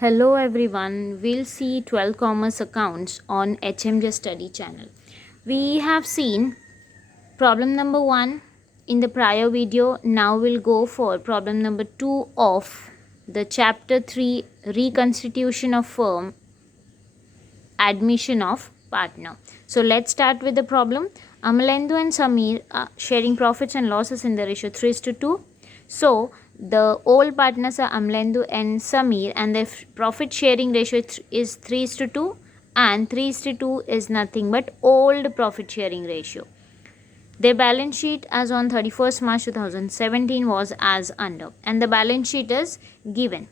Hello everyone, we'll see 12 commerce accounts on HMJ study channel. We have seen problem number 1 in the prior video. Now we'll go for problem number 2 of the chapter 3 reconstitution of firm, admission of partner. So let's start with the problem. Amalendu and Samir are sharing profits and losses in the ratio 3:2. So the old partners are Amalendu and Samir, and their profit sharing ratio is 3:2, and 3:2 is nothing but old profit sharing ratio. Their balance sheet as on 31st March 2017 was as under, and the balance sheet is given.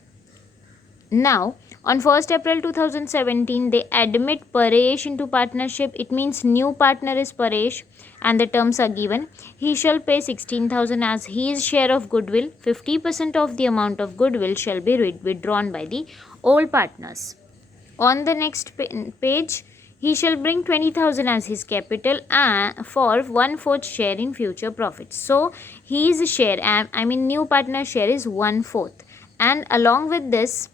Now, on 1st April 2017, they admit Paresh into partnership. It means new partner is Paresh, and the terms are given. He shall pay 16,000 as his share of goodwill. 50% of the amount of goodwill shall be withdrawn by the old partners. On the next page, he shall bring 20,000 as his capital for 1/4 share in future profits. So, his share, new partner share is 1/4. And along with this,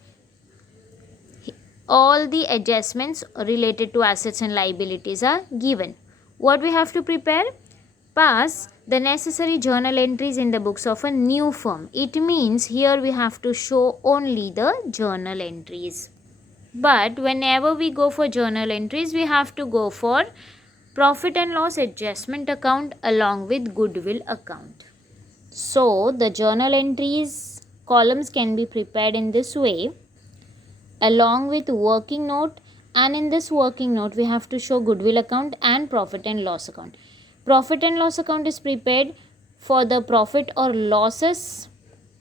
all the adjustments related to assets and liabilities are given. What we have to prepare? Pass the necessary journal entries in the books of a new firm. It means here we have to show only the journal entries. But whenever we go for journal entries, we have to go for profit and loss adjustment account along with goodwill account. So the journal entries columns can be prepared in this way, along with working note, and in this working note we have to show goodwill account and profit and loss account. Profit and loss account is prepared for the profit or losses,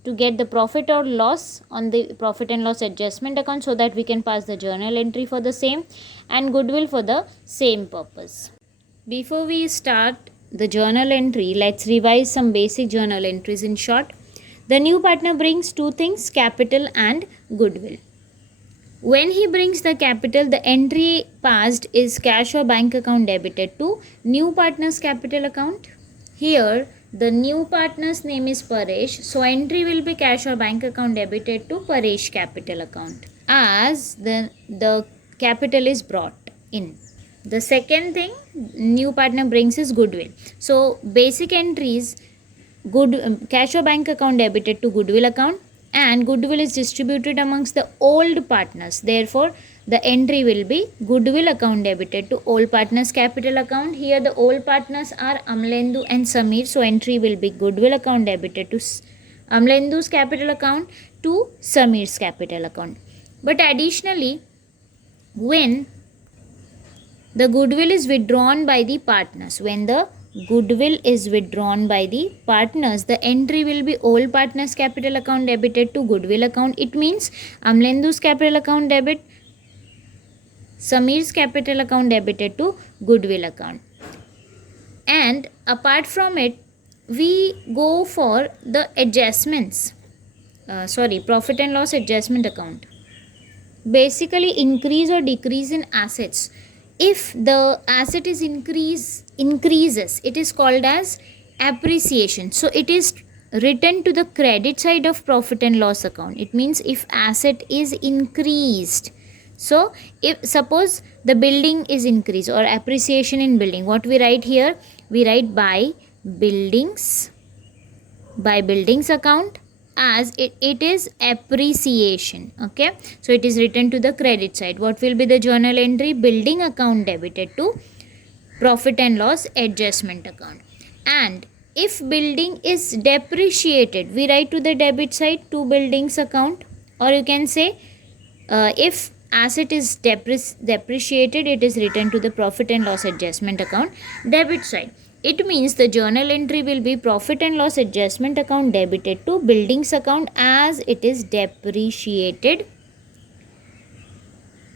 to get the profit or loss on the profit and loss adjustment account, so that we can pass the journal entry for the same, and goodwill for the same purpose. Before we start the journal entry, let's revise some basic journal entries in short. The new partner brings two things, capital and goodwill. When he brings the capital, the entry passed is cash or bank account debited to new partner's capital account. Here, the new partner's name is Paresh, so entry will be cash or bank account debited to Paresh capital account as the capital is brought in. The second thing new partner brings is goodwill. So, basic entries, cash or bank account debited to goodwill account, and goodwill is distributed amongst the old partners. Therefore, the entry will be goodwill account debited to old partners capital account. Here the old partners are Amalendu and Samir, so entry will be goodwill account debited to Amalendu's capital account to Samir's capital account. But additionally, when the goodwill is withdrawn by the partners, the entry will be old partners capital account debited to goodwill account. It means Amalendu's capital account debit, Samir's capital account debited to goodwill account. And apart from it, we go for the adjustments. Profit and loss adjustment account. Basically, increase or decrease in assets. If the asset is increases, it is called as appreciation. So it is written to the credit side of profit and loss account. It means if asset is increased. So if suppose the building is increased or appreciation in building, what we write here? We write by buildings account, as it is appreciation. Okay, so it is written to the credit side. What will be the journal entry? Building account debited to profit and loss adjustment account. And if building is depreciated, we write to the debit side to buildings account, or you can say if asset is depreciated, it is written to the profit and loss adjustment account debit side. It means the journal entry will be profit and loss adjustment account debited to buildings account as it is depreciated.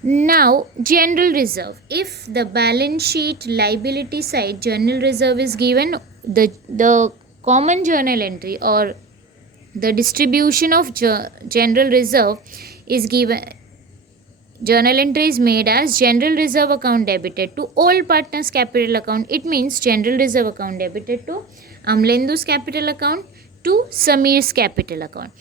Now, general reserve. If the balance sheet liability side general reserve is given, the common journal entry or the distribution of general reserve is given. Journal entry is made as general reserve account debited to all partners capital account. It means general reserve account debited to Amalendu's capital account to Samir's capital account.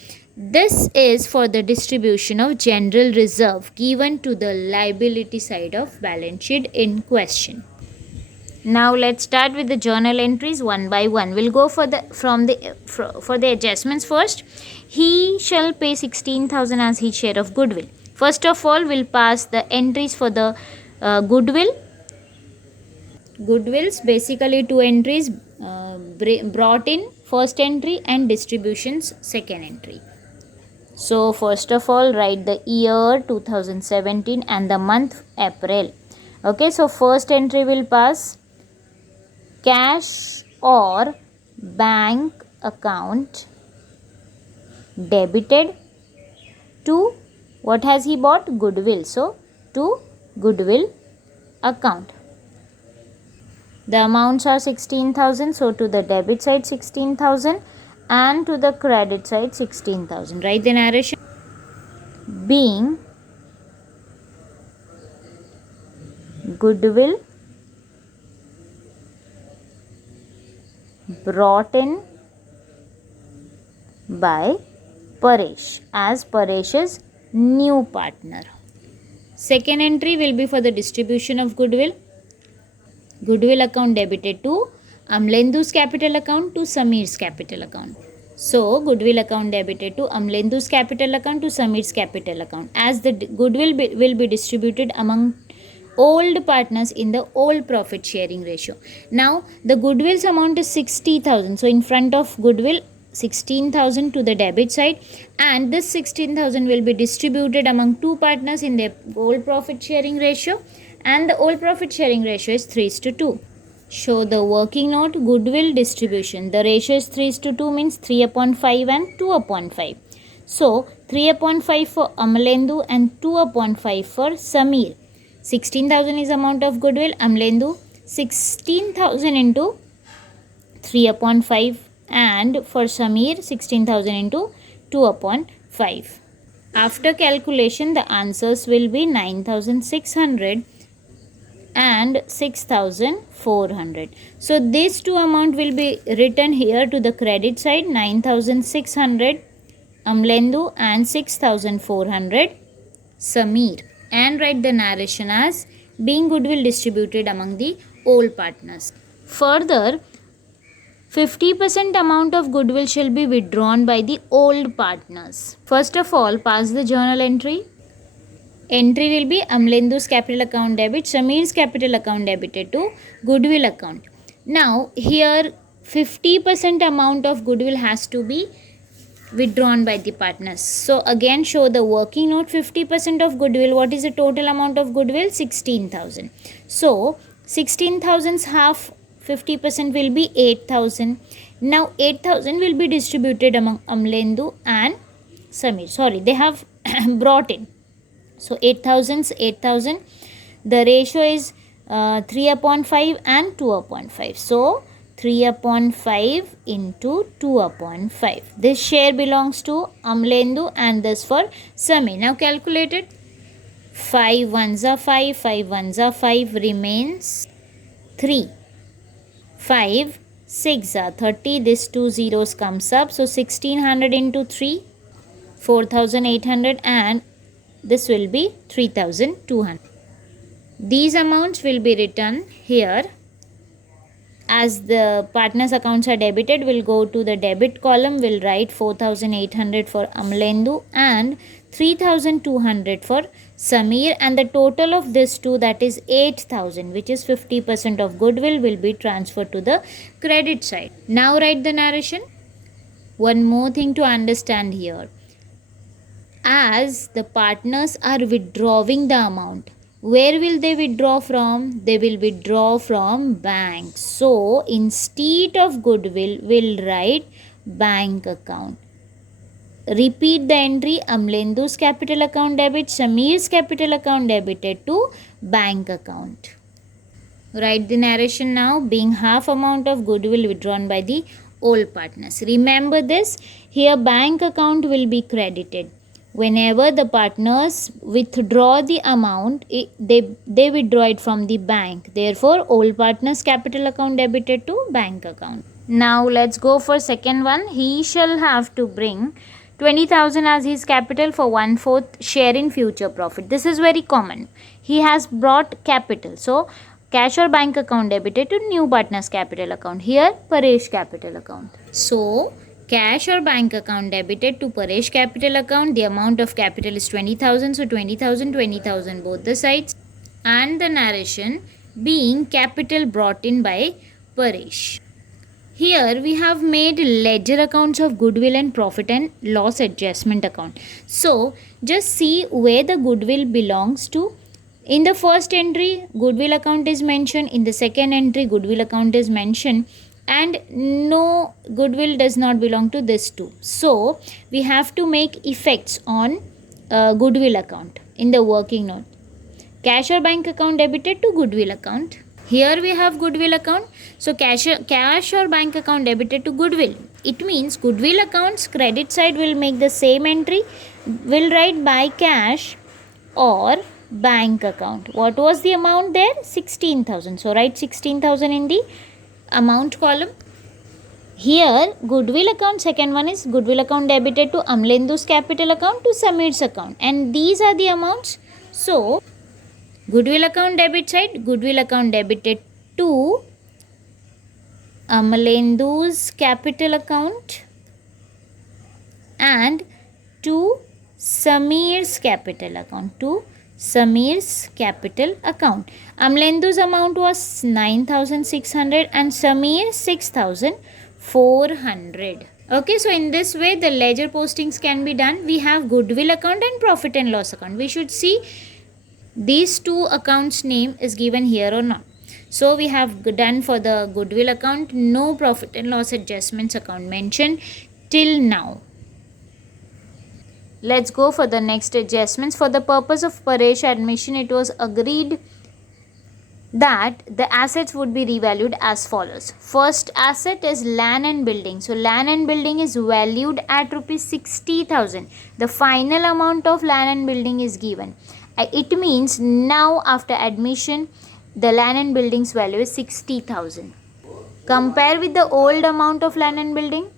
This is for the distribution of general reserve given to the liability side of balance sheet in question. Now let's start with the journal entries one by one. We'll go for the adjustments first. He shall pay 16,000 as his share of goodwill. First of all, we'll pass the entries for the goodwill. Goodwills, basically two entries, brought in first entry and distributions second entry. So first of all, write the year 2017 and the month April. Okay, so first entry will pass cash or bank account debited to, what has he bought? Goodwill. So to goodwill account. The amounts are 16,000. So to the debit side 16,000 and to the credit side 16,000. Write the narration. Being goodwill brought in by Paresh as Paresh's new partner. Second entry will be for the distribution of goodwill. Goodwill account debited to Amlendu's capital account to Samir's capital account. So goodwill account debited to Amlendu's capital account to Samir's capital account, as the goodwill will be distributed among old partners in the old profit sharing ratio. Now the goodwill's amount is 60,000. So in front of goodwill 16,000 to the debit side, and this 16,000 will be distributed among two partners in the old profit sharing ratio, and the old profit sharing ratio is 3:2. Show the working note goodwill distribution. The ratio is 3:2, means 3/5 and 2/5. So 3/5 for Amalendu and 2/5 for Samir. 16,000 is amount of goodwill. Amlendu 16,000 into 3/5, and for Samir 16,000 into 2/5. After calculation, the answers will be 9,600 and 6,400. So these two amount will be written here to the credit side, 9,600 Amlendu and 6,400 Samir, and write the narration as being goodwill distributed among the old partners. Further, 50% amount of goodwill shall be withdrawn by the old partners. First of all, pass the journal entry. Entry will be Amlendu's capital account debit, Samir's capital account debited to goodwill account. Now here 50% amount of goodwill has to be withdrawn by the partners. So again show the working note. 50% of goodwill, what is the total amount of goodwill? 16,000. So 16,000's half 50% will be 8,000. Now 8,000 will be distributed among Amlendu and Samir. Sorry, they have brought in. So 8,000's 8,000. The ratio is 3/5 and 2/5. So 3/5 into 2/5. This share belongs to Amlendu and this for Samir. Now calculate it. 5 ones are 5, 5 ones are 5, remains 3. 5 6 are 30. This 2 zeros comes up. So 1600 into 3, 4,800, and this will be 3,200. These amounts will be written here. As the partners accounts are debited, we'll go to the debit column. We'll write 4,800 for Amlendu and 3,200 for Samir, and the total of this two, that is 8,000, which is 50% of goodwill, will be transferred to the credit side. Now write the narration. One more thing to understand here. As the partners are withdrawing the amount, where will they withdraw from? They will withdraw from bank. So instead of goodwill, we'll write bank account. Repeat the entry. Amlendu's capital account debit, Samir's capital account debited to bank account. Write the narration now. Being half amount of goodwill withdrawn by the old partners. Remember this. Here bank account will be credited. Whenever the partners withdraw the amount, they withdraw it from the bank. Therefore, old partners capital account debited to bank account. Now let's go for second one. He shall have to bring 20,000 as his capital for 1/4 share in future profit. This is very common. He has brought capital. So cash or bank account debited to new partner's capital account. Here Paresh capital account. So cash or bank account debited to Paresh capital account. The amount of capital is 20,000. So 20,000, 20,000 both the sides. And the narration being capital brought in by Paresh. Here we have made ledger accounts of goodwill and profit and loss adjustment account. So just see where the goodwill belongs to. In the first entry, goodwill account is mentioned. In the second entry, goodwill account is mentioned. And no, goodwill does not belong to this too. So we have to make effects on goodwill account in the working note. Cash or bank account debited to goodwill account. Here we have goodwill account. So cash or bank account debited to goodwill. It means goodwill account's credit side will make the same entry. Will write by cash or bank account. What was the amount there? 16,000. So write 16,000 in the amount column. Here goodwill account, second one is goodwill account debited to Amlendu's capital account to Samir's account. And these are the amounts. So goodwill account debit side, goodwill account debited to Amalendu's capital account and to Samir's capital account. To Samir's capital account. Amalendu's amount was 9,600 and Samir 6,400. Okay, so in this way the ledger postings can be done. We have goodwill account and profit and loss account. We should see these two accounts name is given here or not. So we have done for the goodwill account, no profit and loss adjustments account mentioned till now. Let's go for the next adjustments. For the purpose of Paresh admission, it was agreed that the assets would be revalued as follows. First asset is land and building. So land and building is valued at rupees 60,000. The final amount of land and building is given. It means now after admission the land and buildings value is 60,000. Compare with the old amount of land and building.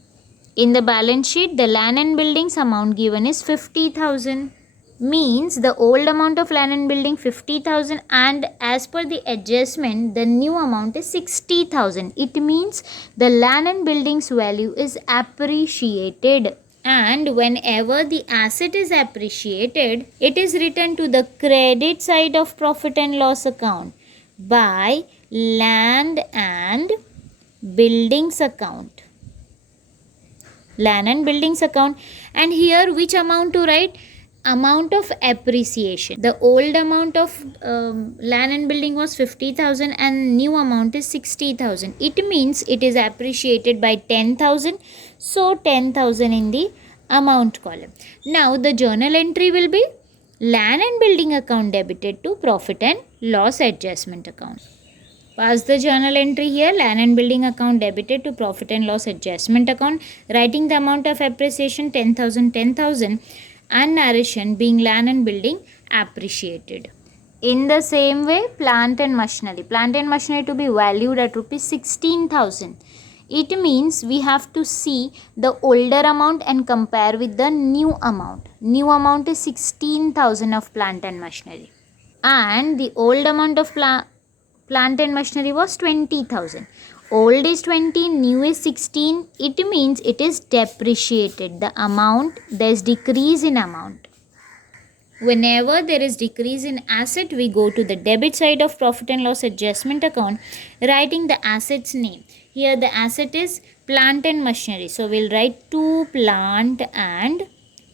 In the balance sheet the land and buildings amount given is 50,000. Means the old amount of land and building 50,000 and as per the adjustment the new amount is 60,000. It means the land and buildings value is appreciated. And whenever the asset is appreciated, it is written to the credit side of profit and loss account by land and buildings account. Land and buildings account. And here which amount to write? Amount of appreciation. The old amount of land and building was 50,000 and new amount is 60,000. It means it is appreciated by 10,000. So 10,000 in the amount column. Now the journal entry will be land and building account debited to profit and loss adjustment account. Pass the journal entry here, land and building account debited to profit and loss adjustment account, writing the amount of appreciation 10,000, 10,000 and narration being land and building appreciated. In the same way, plant and machinery. Plant and machinery to be valued at rupees 16,000. It means we have to see the older amount and compare with the new amount. New amount is 16,000 of plant and machinery. And the old amount of plant and machinery was 20,000. Old is 20, new is 16. It means it is depreciated. The amount, there is decrease in amount. Whenever there is decrease in asset, we go to the debit side of profit and loss adjustment account, writing the asset's name. Here the asset is plant and machinery. So we'll write to plant and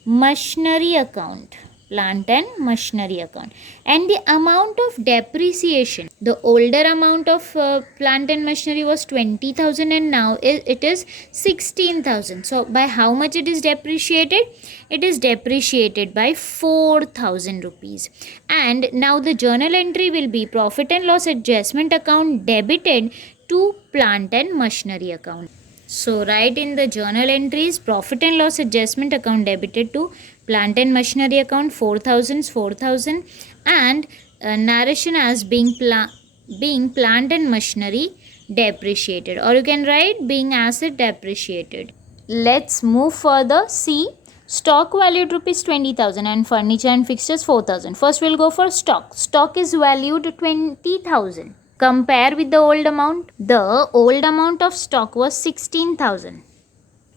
machinery account. Plant and machinery account. And the amount of depreciation. The older amount of plant and machinery was 20,000 and now it is 16,000. So by how much it is depreciated? It is depreciated by 4,000 rupees. And now the journal entry will be profit and loss adjustment account debited to plant and machinery account. So write in the journal entries profit and loss adjustment account debited to plant and machinery account 4,000 and narration as being plant and machinery depreciated, or you can write being asset depreciated. Let's move further. See, Stock valued rupees 20,000 and furniture and fixtures 4,000. First we'll go for stock. Stock is valued 20,000. Compare with the old amount. The old amount of stock was 16,000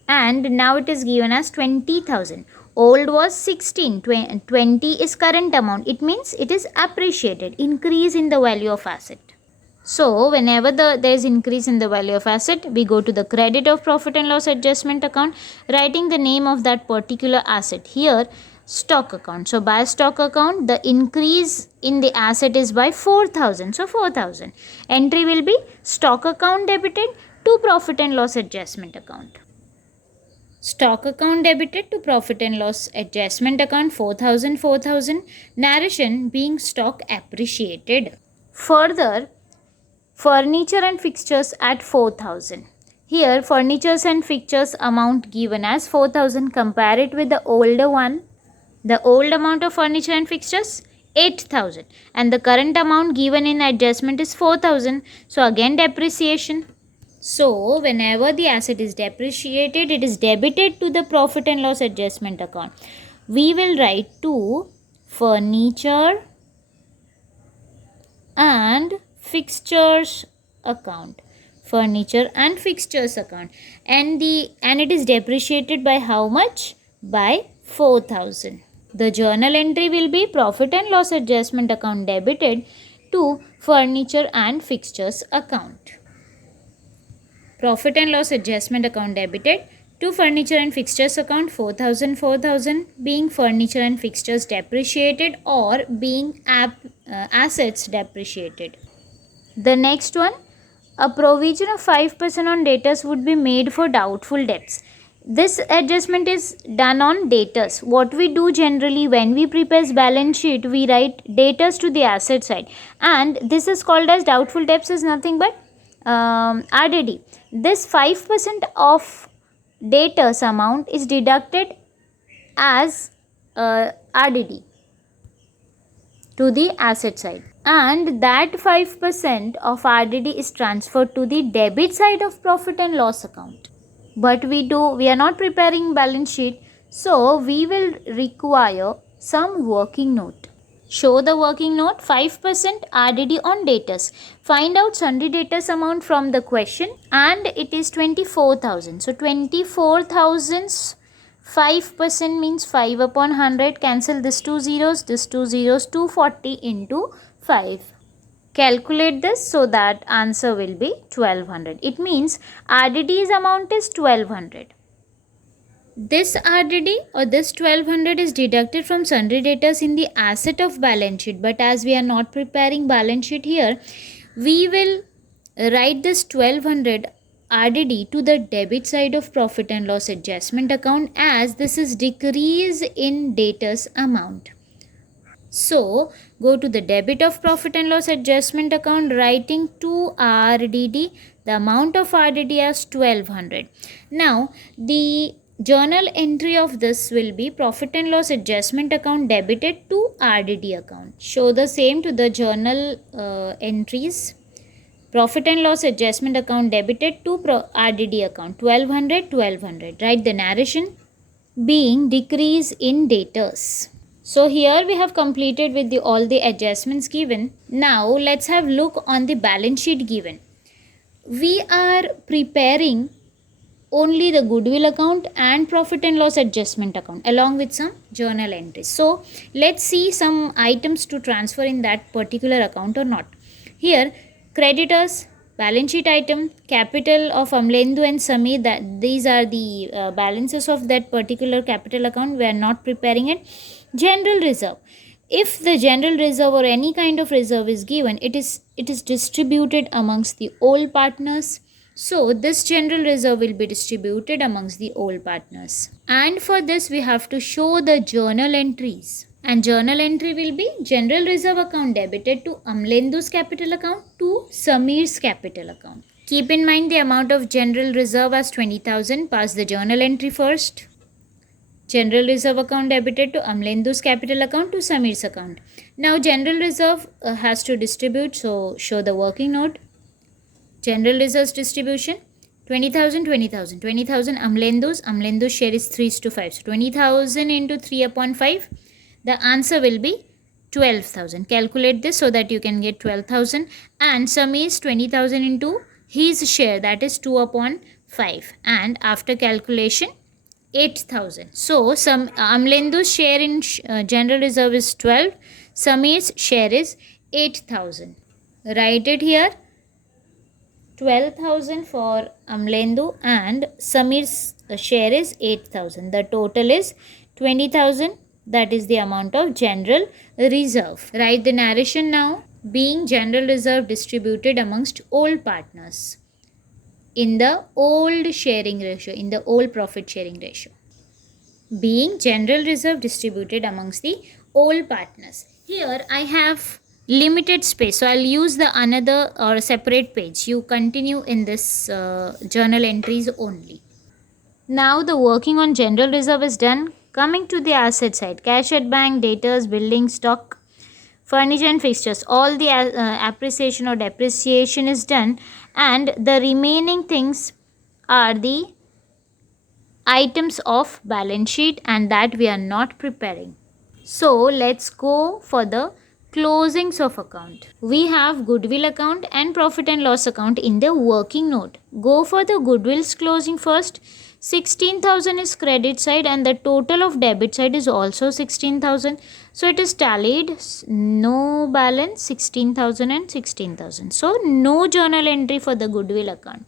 and now it is given as 20,000. Old was 16, 20 is current amount. It means it is appreciated, increase in the value of asset. So whenever there is increase in the value of asset, we go to the credit of profit and loss adjustment account, writing the name of that particular asset. Here stock account. So by stock account, the increase in the asset is by 4,000. So 4,000. Entry will be stock account debited to profit and loss adjustment account. Stock account debited to profit and loss adjustment account 4,000, 4,000. Narration being stock appreciated. Further, furniture and fixtures at 4,000. Here furnitures and fixtures amount given as 4,000. Compare it with the older one. The old amount of furniture and fixtures 8,000 and the current amount given in adjustment is 4,000. So again depreciation. So whenever the asset is depreciated, it is debited to the profit and loss adjustment account. We will write to furniture and fixtures account. Furniture and fixtures account. And it is depreciated by how much? By 4,000. The journal entry will be profit and loss adjustment account debited to furniture and fixtures account. Profit and loss adjustment account debited to furniture and fixtures account 4,000, 4,000 being furniture and fixtures depreciated or being assets depreciated. The next one, a provision of 5% on debtors would be made for doubtful debts. This adjustment is done on debtors. What we do generally when we prepare balance sheet, we write debtors to the asset side, and this is called as doubtful debts is nothing but RDD. This 5% of debtors amount is deducted as RDD to the asset side, and that 5% of RDD is transferred to the debit side of profit and loss account. But we are not preparing balance sheet, so we will require some working note. Show the working note. 5% RDD on debtors. Find out sundry debtors amount from the question, and it is 24,000. So 24,000's 5% means 5 upon 100. Cancel this 2 zeros, 240 into 5. Calculate this, so that answer will be 1200. It means RDD's amount is 1200. This RDD or this 1200 is deducted from sundry debtors in the asset of balance sheet, but as we are not preparing balance sheet here, we will write this 1200 RDD to the debit side of profit and loss adjustment account, as this is decrease in debtors amount. So go to the debit of profit and loss adjustment account, writing to RDD the amount of RDD as 1200. Now the journal entry of this will be profit and loss adjustment account debited to RDD account. Show the same to the journal entries. Profit and loss adjustment account debited to RDD account 1200, 1200. Write the narration being decrease in debtors. So here we have completed with all the adjustments given. Now let's have look on the balance sheet given. We are preparing only the goodwill account and profit and loss adjustment account along with some journal entries. So let's see some items to transfer in that particular account or not. Here creditors, balance sheet item, capital of Amlendu and Sameer, that these are the balances of that particular capital account. We are not preparing it. General reserve. If the general reserve or any kind of reserve is given, it is distributed amongst the all partners. So this general reserve will be distributed amongst the all partners. And for this we have to show the journal entries. And journal entry will be general reserve account debited to Amlendu's capital account to Sameer's capital account. Keep in mind the amount of general reserve as 20,000. Pass the journal entry first. General reserve account debited to Amlendu's capital account to Sameer's account. Now general reserve has to distribute, so show the working note. General reserves distribution 20,000, 20,000. 20,000 Amlendu's share is 3:5. So 20,000 into 3 upon 5. The answer will be 12,000. Calculate this so that you can get 12,000. And Samir's 20,000 into his share, that is 2 upon 5. And after calculation, 8,000. So some Amlendu's share in general reserve is 12. Samir's share is 8,000. Write it here. 12,000 for Amlendu and Samir's share is 8,000. The total is 20,000. That is the amount of general reserve. Write the narration now. Being general reserve distributed amongst all partners in the old sharing ratio, in the old profit sharing ratio. Being general reserve distributed amongst the all partners. Here I have limited space, so I'll use the another or separate page. You continue in this journal entries only. Now the working on general reserve is done. Coming to the asset side, cash at bank, debtors, building stock, furniture and fixtures, all the appreciation or depreciation is done, and the remaining things are the items of balance sheet, and that we are not preparing. So let's go for the closings of account. We have goodwill account and profit and loss account in the working note. Go for the goodwill's closing first. 16,000 is credit side and the total of debit side is also 16,000. So it is tallied, no balance, 16,000 and 16,000. So no journal entry for the goodwill account.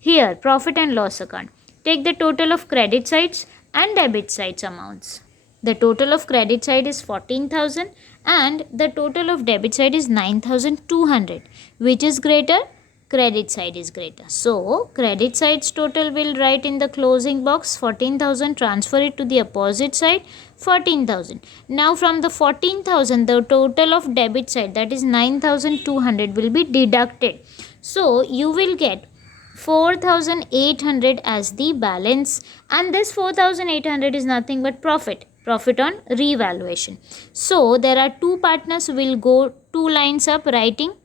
Here profit and loss account. Take the total of credit sides and debit sides amounts. The total of credit side is 14,000 and the total of debit side is 9,200. Which is greater? Credit side is greater. So credit side's total will write in the closing box 14,000, transfer it to the opposite side 14,000. Now from the 14,000 the total of debit side, that is 9,200, will be deducted. So you will get 4,800 as the balance, and this 4,800 is nothing but profit on revaluation. So there are two partners, will go two lines up writing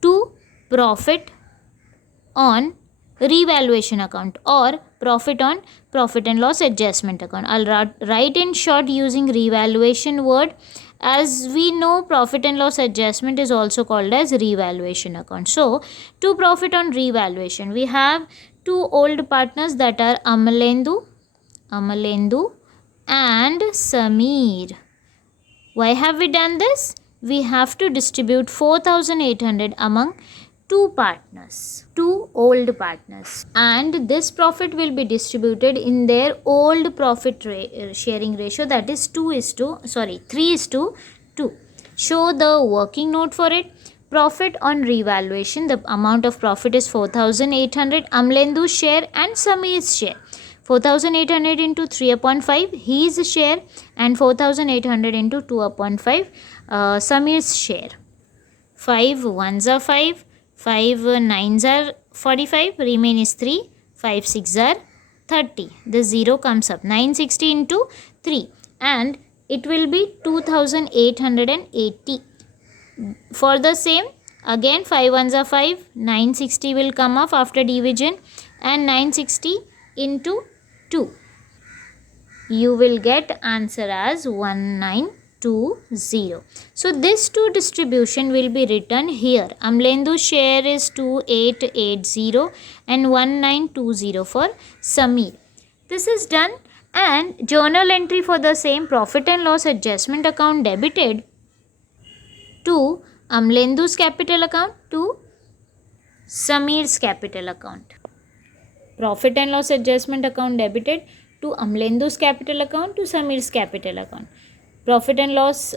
to profit on revaluation account or profit on profit and loss adjustment account. I'll write in short using revaluation word. As we know, profit and loss adjustment is also called as revaluation account. So to profit on revaluation, we have two old partners, that are Amalendu and Samir. Why have we done this? We have to distribute 4,800 among two partners, two old partners, and this profit will be distributed in their old profit sharing ratio, that is 3:2. Show the working note for it. Profit on revaluation, the amount of profit is 4,800, Amlendu's share and Samir's share. 4,800 into 3 upon 5, his share, and 4,800 into 2 upon 5, Samir's share. 5 ones are 5. 5 nines are 45, remain is 3, 5 6 are 30. The 0 comes up, 960 into 3, and it will be 2,880. For the same, again 5 ones are 5, 960 will come up after division, and 960 into 2. You will get answer as 1920. So this two distribution will be written here. Amlendu's share is 2880 and 1920 for Samir. This is done, and journal entry for the same profit and loss adjustment account debited to Amlendu's capital account to Samir's capital account. Profit and loss adjustment account debited to Amlendu's capital account to Samir's capital account. Profit and loss,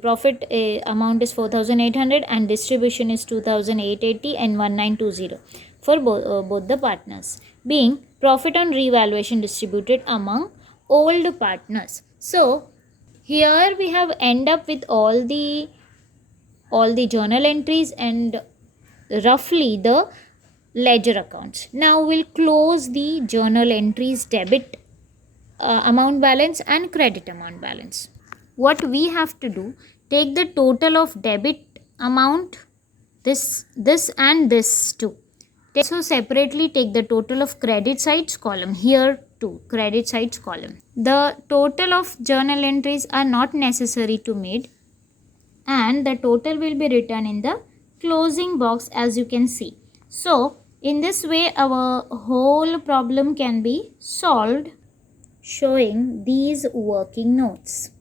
profit amount is 4,800 and distribution is 2,880 and 1920 for both the partners. Being profit on revaluation distributed among old partners. So here we have end up with all the journal entries and roughly the ledger accounts. Now we'll close the journal entries, debit amount balance and credit amount balance. What we have to do, take the total of debit amount, this and this too. So separately take the total of credit sides column. Here too, credit sides column. The total of journal entries are not necessary to made, and the total will be written in the closing box, as you can see. So in this way our whole problem can be solved, showing these working notes.